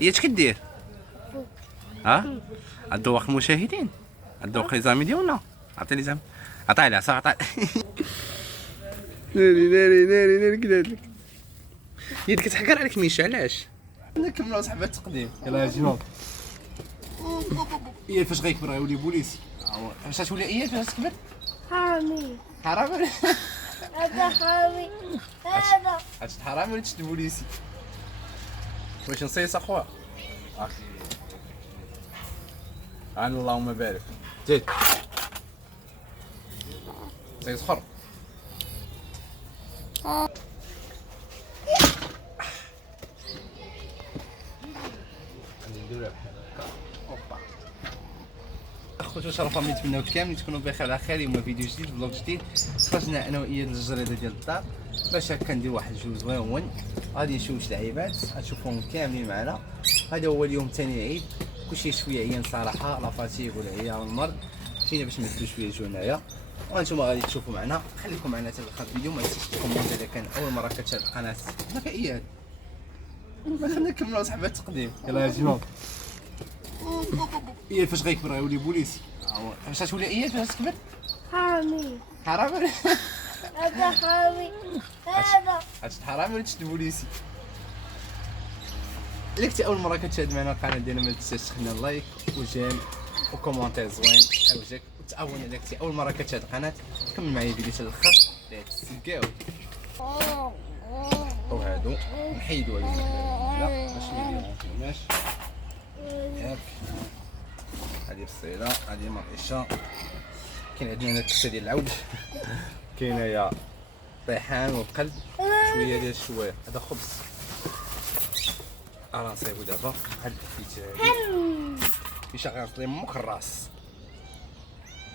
هي اش كدير؟ ها الذوق المشاهدين، الذوق لي زامي ديالنا، عطي لي زعما عطيه العصا عطيه. ناري ناري ناري ناري كدا لك يد كتحكر عليك ميشا علاش؟ نكملوا صاحبي التقديم. يلاه يا جماعه هي فاش غيكبر غيولي بوليسي. فاش غتولي هي فاش تكبر؟ حامي. حرامي. هذا حامي. هذا. عرفت حرامي ولا تشد بوليسي؟ واش نصيص اخويا؟ عن اللهم بارك. زيد زيد اخر. اخوتو شرفا نتمناو كاملين تكونوا بخير على خير. اليوم فيديو جديد فلوق جديد. خرجنا انا واياد للجريده ديال الدار باش هكا ندير واحد الجو زويون. غادي نشوف شي لعيبات غتشوفوهم كاملين معنا. هذا هو اليوم ثاني عيد، كلشي شويه عيان صراحه، لا فاتيك والعيا والمرض جينا باش نمدو شويه الجو هنايا. وانتم غادي تشوفوا معنا، خليكم معنا حتى الاخر الفيديو. ما تنساش تكومونتي اذا كان اول مره كتشاهد القناه. هكا اياد خلينا نكملوا صاحبي التقديم. يلاه يا جماعه هي فاش غيكبر غيولي بوليسي. فاش غتولي هي فاش تكبر؟ حامي. حرامي. هذا حامي. هذا. عرفت حرامي ولا تشد بوليسي؟ الا كنتي اول مره كتشاهد معنا القناه ديالنا ما تنساش تخلينا لايك وجيم وكومونتير زوين عاوجك، وتعاون الا كنتي اول مره كتشاهد القناه. كمل معايا الفيديو حتى الاخر. تسقاو وهادو نحيدو هادو لا ماشي نديرو ماشي ياك. هادي الصيله، هادي مرقشه، كاين عندنا هنا الكسه ديال العوج، كاين هي طيحان وقلب، شويه ديال الشوايه. هذا خبز انا نصايبو دابا. هاد الكفيت هادي فيش غنصلي مك الراس.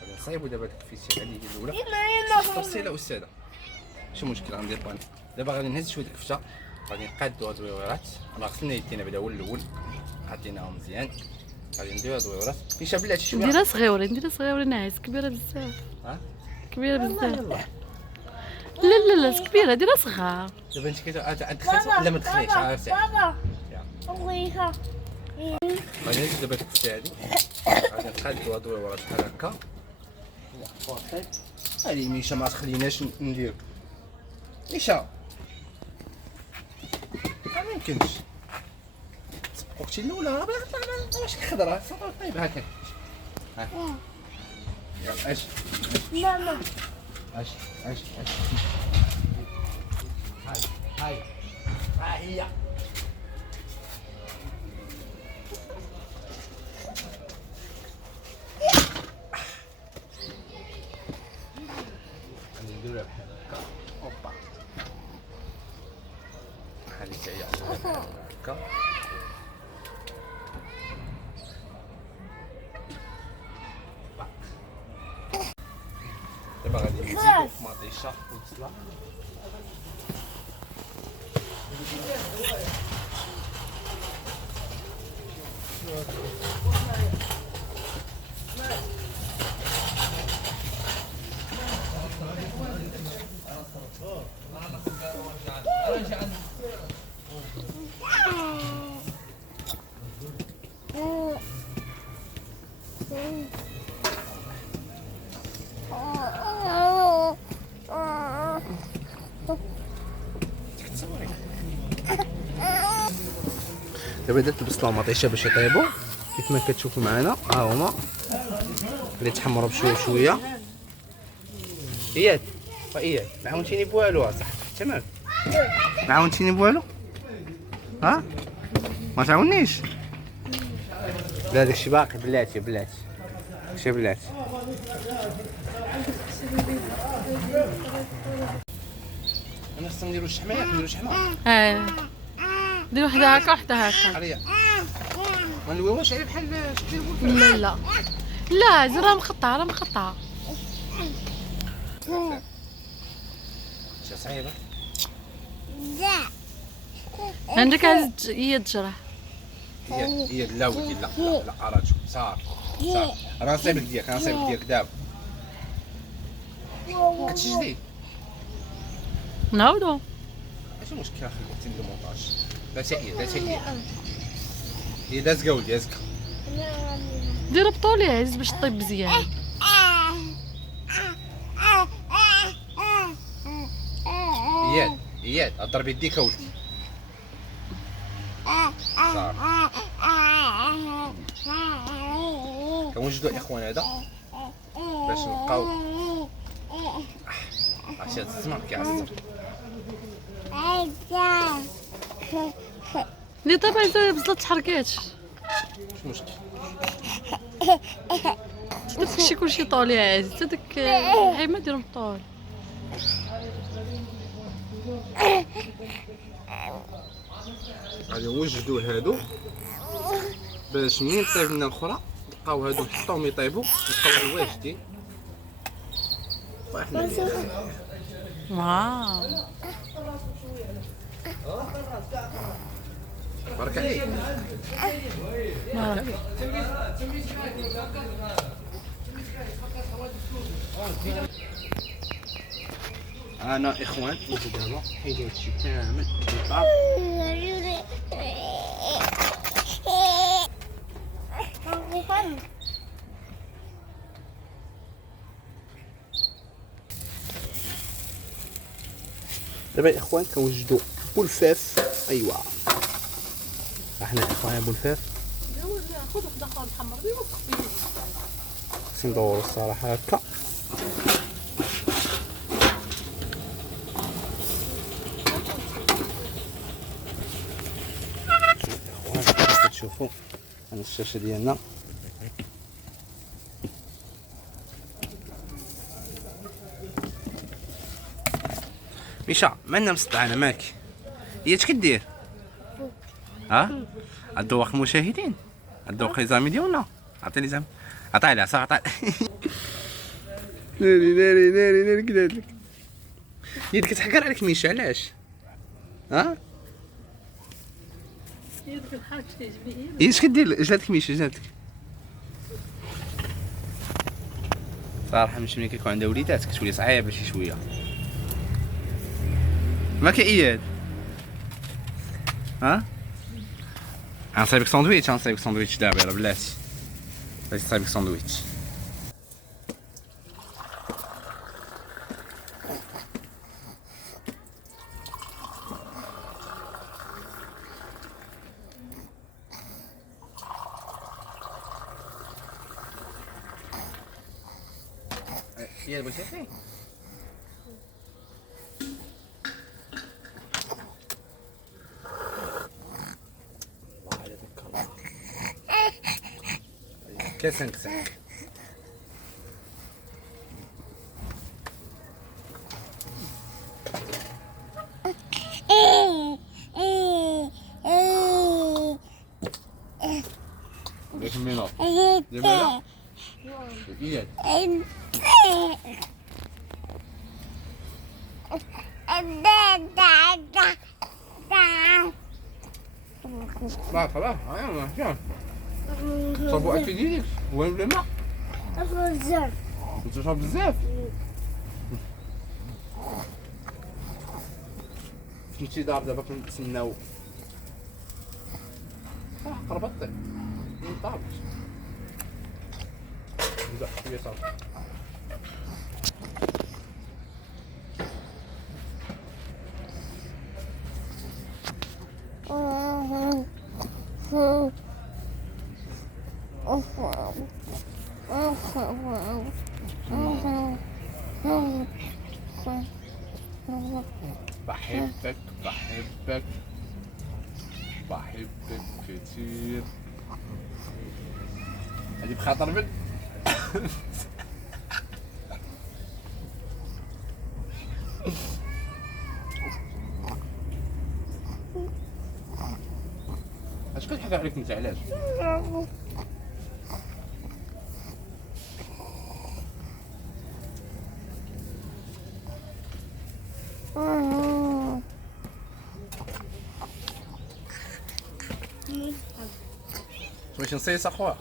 غادي نصايبو دابا هاد الكفيت هادي هي الاولى. التفصيله استاذه ماشي مشكل غندير باني. دابا غادي نهز شويه الكفته، غادي نقادو هاد الويورات. انا غسلنا يدينا بعدا هو الاول، عطيناهم مزيان. غادي نديرو هاد الويورات فيش بلاتي شويه. نديرها صغيره نديرها صغيره ناعس، كبيره بزاف. ها كبيره بزاف. يلاه لا لا لا كبيره ديرها صغار. دابا انت كتدخلي ولا ما تدخليش؟ عرفتي بابا. ويها. غادي نهز دابا الكفته هادي، غادي نقادو هاد الويورات بحال هكا. هادي ميشا ما تخليناش ندير ميشا، ما يمكنش وقتي الاولى راه باغي طلع ماشي خضره طيبه هكاك. ها يلا اش ماما. اش هاي ها هي. غادي نديرها بحال هكا. اوبا هذه هي بحال هكا. دابا غادي نزيدو مطيشه وبصله. دابا درت البصله ومطيشه باش يطيبوا كيف ما كتشوفوا معنا. ها هما اللي يتحمروا بشويه بشويه. اياد اياد ما عاونتيني بوالو اصاحبي. تمام ما عاونتيني بوالو. ها ما تعاونيش. لا داكشي باقي بلاتي داكشي بلاتي. انا خصنا نديرو الشحمه. دير وحده هكا وحده هكا. عليا ما نلويوش عليه بحال لا لا لا راه مقطعه. شي صعيبه. لا. عندك هي تجرح. هي لا ولدي لا اراجو صافي راه نصيبك ديالك دابا كتشدي. نعاودو ماشي مشكل اخي ندير المونتاج. لا تاهي هي دازكا ولدي دازكا. دير بطول يا عز باش طيب مزيان. اياد اضرب يديك اولدي. صافي كنوجدو الاخوان هذا باش نبقاو. عرفتي هاد السمر كيعصر. اللي طيب عزة بزاف تحركاتش. مش مشكل. داكشي كلشي طول يا عز، حتى داك حيما ديرهم طول. غادي نوجدو هادو باش منين طيب لنا الاخرى نبقاو هادو نحطوهم يطيبوا نبقاو واجدين. وحنا واو بارك عليك. انا اخوان نجي دابا حيد هادشي كامل كيطاب. دابا الاخوان كنوجدوا بولفاف. ايوا احنا الاخوان بولفاف خذ وحده اخرى محمر ديما تخفي. خصني ندورو الصراحه هكا. اخوان كتشوفوا على الشاشه ديالنا ميشا مالنا مستعانه ماك هي اش كدير؟ ها الذوق المشاهدين الذوق لي زامي ديالنا عطيني زعما عطيه العصا عطيه. ناري كدا لك يدك كتحكر عليك ميشا علاش؟ ها يدك الحاج تعجبني هي اش كدير جاتك ميشا جاتك؟ صراحه مش ملي كيكون عندها وليدات كتولي صعيبه شي شويه. ما كاياد ها غنصايبك ساندويتش دابا يلا بلاتي بغيت نصايبك ساندويتش. يا بغيتي فين كسنك ليش مينا جميلة إياد خلاص هيا صابو اكل ديالك وين بلا ماء بزاف تشرب بزاف. كنتي دار دابا كنتسناو قربت طيب طابت نبدا شويه صافي. بحبك بحبك بحبك كتير. هادي بخاطر من اش كتحكي عليك انت علاش؟ واش نصيص اخويا؟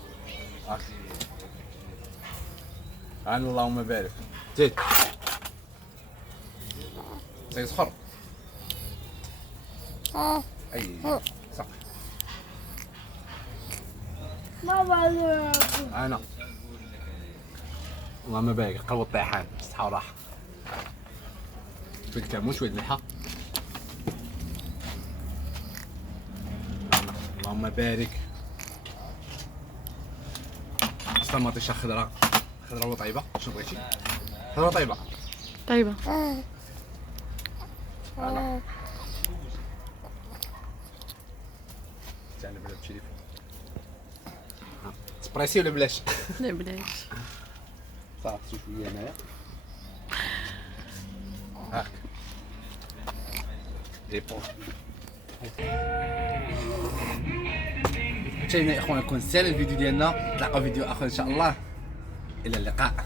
عن اللهم بارك زيد صيص اخر اي صح ماما انا اللهم بارك قلب الطيحان صحة وراحة شوية كمون شوية ملحة اللهم بارك طماطيشة خضراء خضراء وطيبة شنو بغيتي؟ خضراء طيبة طيبة. تعال نبدا بالتليفون سبريسي ولا بلاش؟ لا بلاش. صافي شوية هنايا هاك لي بون متابعينا يا اخوان، يكون سهل الفيديو ديالنا، نتلاقاو فيديو اخر ان شاء الله، الى اللقاء.